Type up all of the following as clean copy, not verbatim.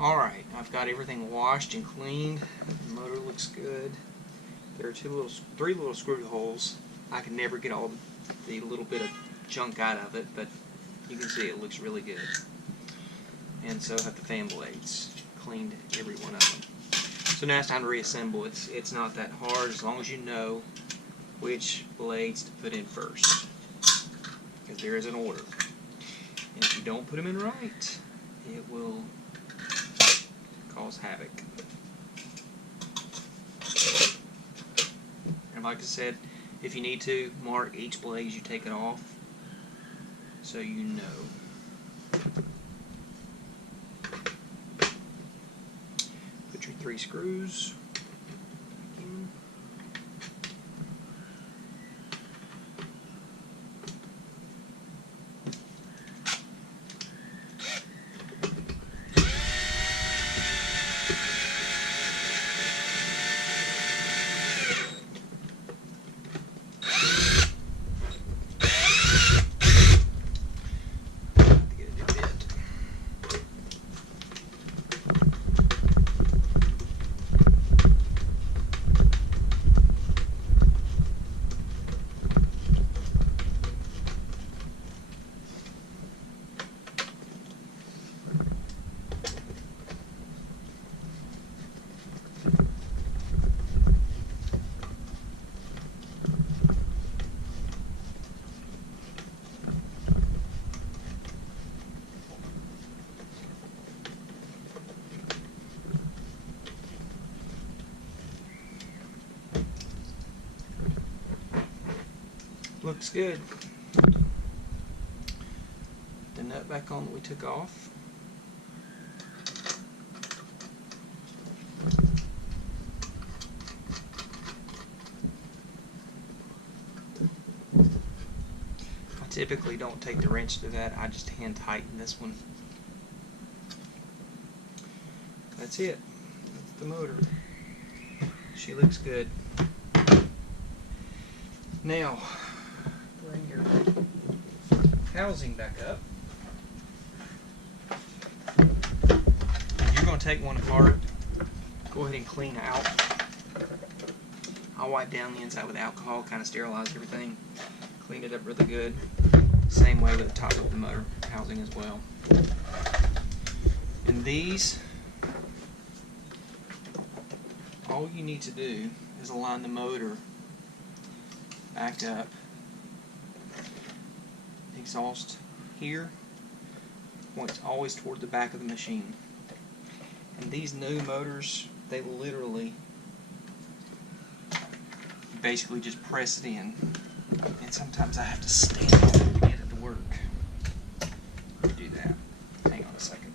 Alright, I've got everything washed and cleaned. The motor looks good. There are three little screw holes. I can never get all the little bit of junk out of it, but you can see it looks really good. And so have the fan blades. Cleaned every one of them. So now it's time to reassemble. It's not that hard as long as you know which blades to put in first, because there is an order. And if you don't put them in right, it will cause havoc. And like I said, if you need to, mark each blade as you take it off so you know. Put your 3 screws in. Looks good. Put the nut back on that we took off. I typically don't take the wrench to that. I just hand tighten this one. That's it. That's the motor. She looks good. Now, bring your housing back up. You're going to take one apart. Go ahead and clean out. I'll wipe down the inside with alcohol, kind of sterilize everything. Clean it up really good. Same way with the top of the motor housing as well. And these, all you need to do is align the motor back up. Exhaust here points always toward the back of the machine. And these new motors, they literally basically just press it in. And sometimes I have to stand up to get it to work. Do that. Hang on a second.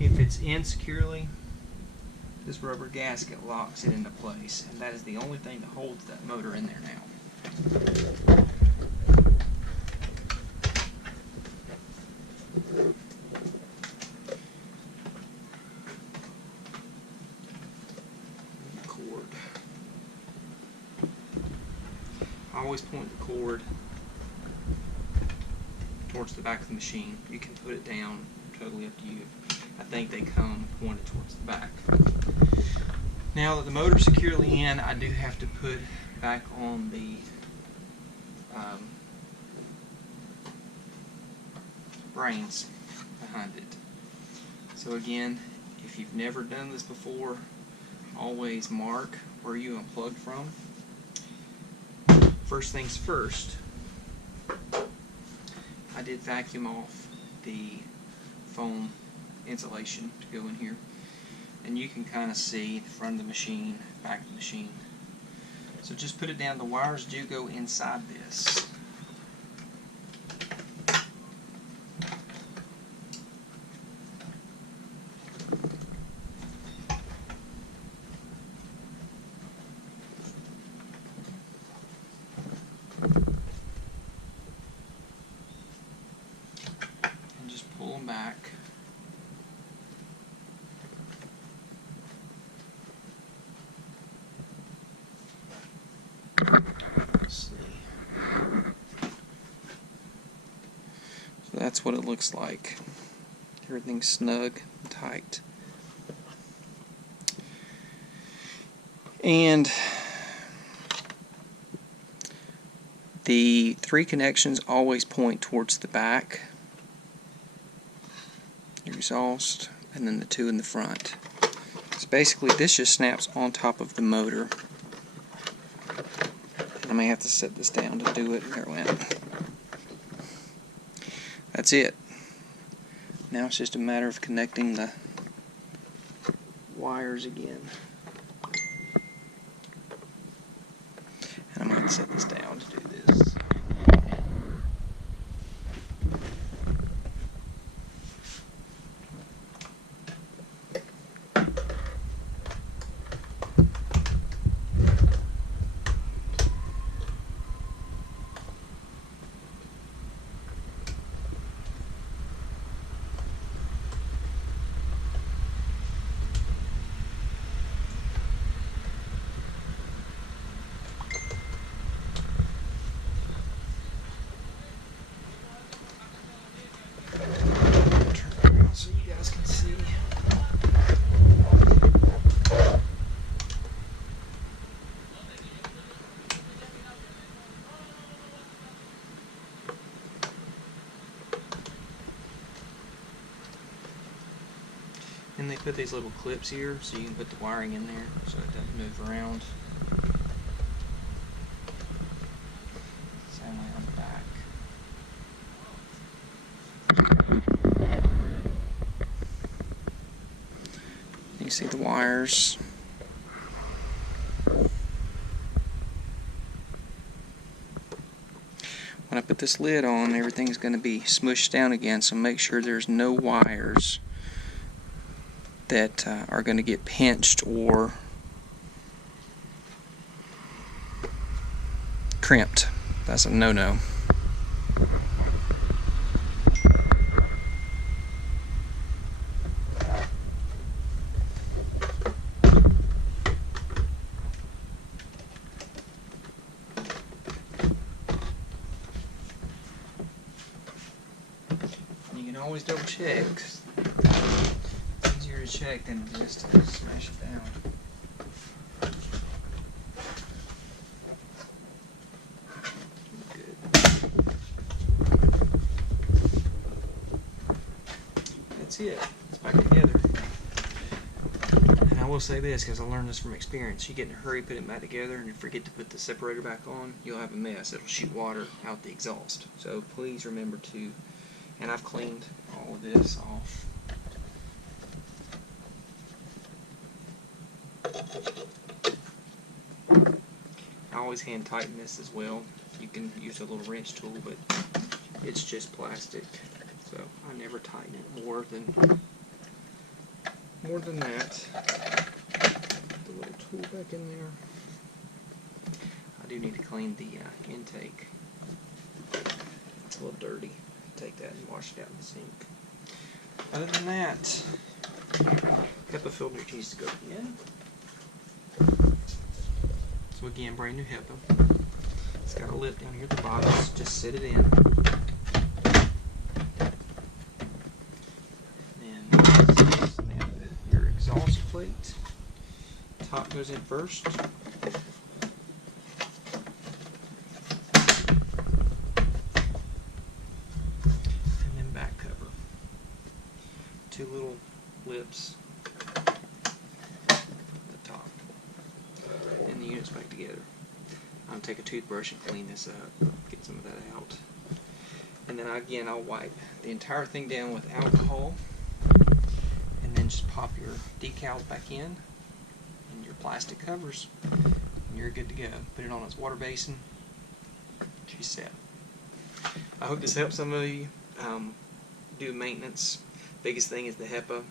If it's in securely, this rubber gasket locks it into place, and that is the only thing that holds that motor in there now. Cord. I always point the cord towards the back of the machine. You can put it down, totally up to you. I think they come pointed towards the back. Now that the motor's securely in, I do have to put back on the brains behind it. So again, if you've never done this before, always mark where you unplugged from. First things first, I did vacuum off the foam insulation to go in here, and you can kind of see the front of the machine, back of the machine. So just put it down. The wires do go inside this. And just pull them back. So that's what it looks like. Everything's snug and tight. And the 3 connections always point towards the back, your exhaust, and then the 2 in the front. So basically this just snaps on top of the motor. I may have to set this down to do it. There it went. That's it. Now it's just a matter of connecting the wires again. And I'm going to set this down to do this. So you guys can see. And they put these little clips here so you can put the wiring in there so it doesn't move around. Same way on the back. You see the wires. When I put this lid on, everything's going to be smushed down again, so make sure there's no wires that are going to get pinched or crimped. That's a no-no. You can always double check. It's easier to check than just to smash it down. Good. That's it. It's back together. And I will say this, because I learned this from experience. You get in a hurry, put it back together, and you forget to put the separator back on, you'll have a mess. It'll shoot water out the exhaust. So please remember to, and I've cleaned all of this off. I always hand tighten this as well. You can use a little wrench tool, but it's just plastic, so I never tighten it more than that. Put the little tool back in there. I do need to clean the intake. It's a little dirty. Take that and wash it out in the sink. Other than that, HEPA filter needs to go in. So again, brand new HEPA. It's got a lip down here at the bottom. Just set it in. And snap your exhaust plate. Top goes in first. Two little lips at the top, and the unit's back together. I'm going to take a toothbrush and clean this up, get some of that out, and then again I'll wipe the entire thing down with alcohol, and then just pop your decals back in and your plastic covers, and you're good to go. Put it on its water basin. She's set. I hope this helps some of you do maintenance. Biggest thing is the HEPA,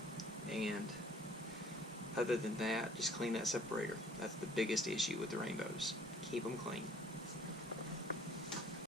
and other than that, just clean that separator. That's the biggest issue with the rainbows. Keep them clean.